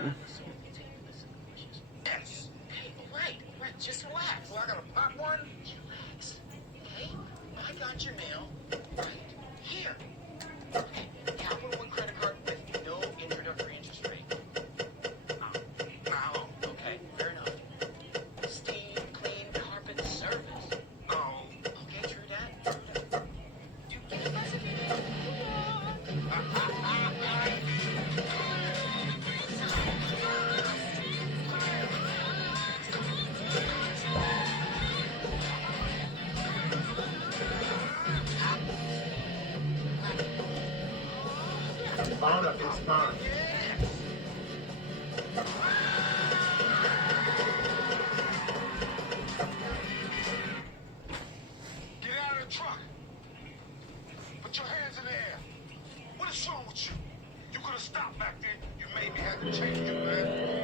So if you take a listen to wishes. Yes. Okay, right. Just relax. Well, I gotta pop one. Relax. Okay? I got your mail right here. Okay. Capital One credit card with no introductory interest rate. No. Okay, fair enough. Steam, clean, carpet service. No. Okay, true that. You give us a minute. Found a piece of mine. Get out of the truck. Put your hands in the air. What is wrong with you? You could have stopped back there. You made me have to change you, man.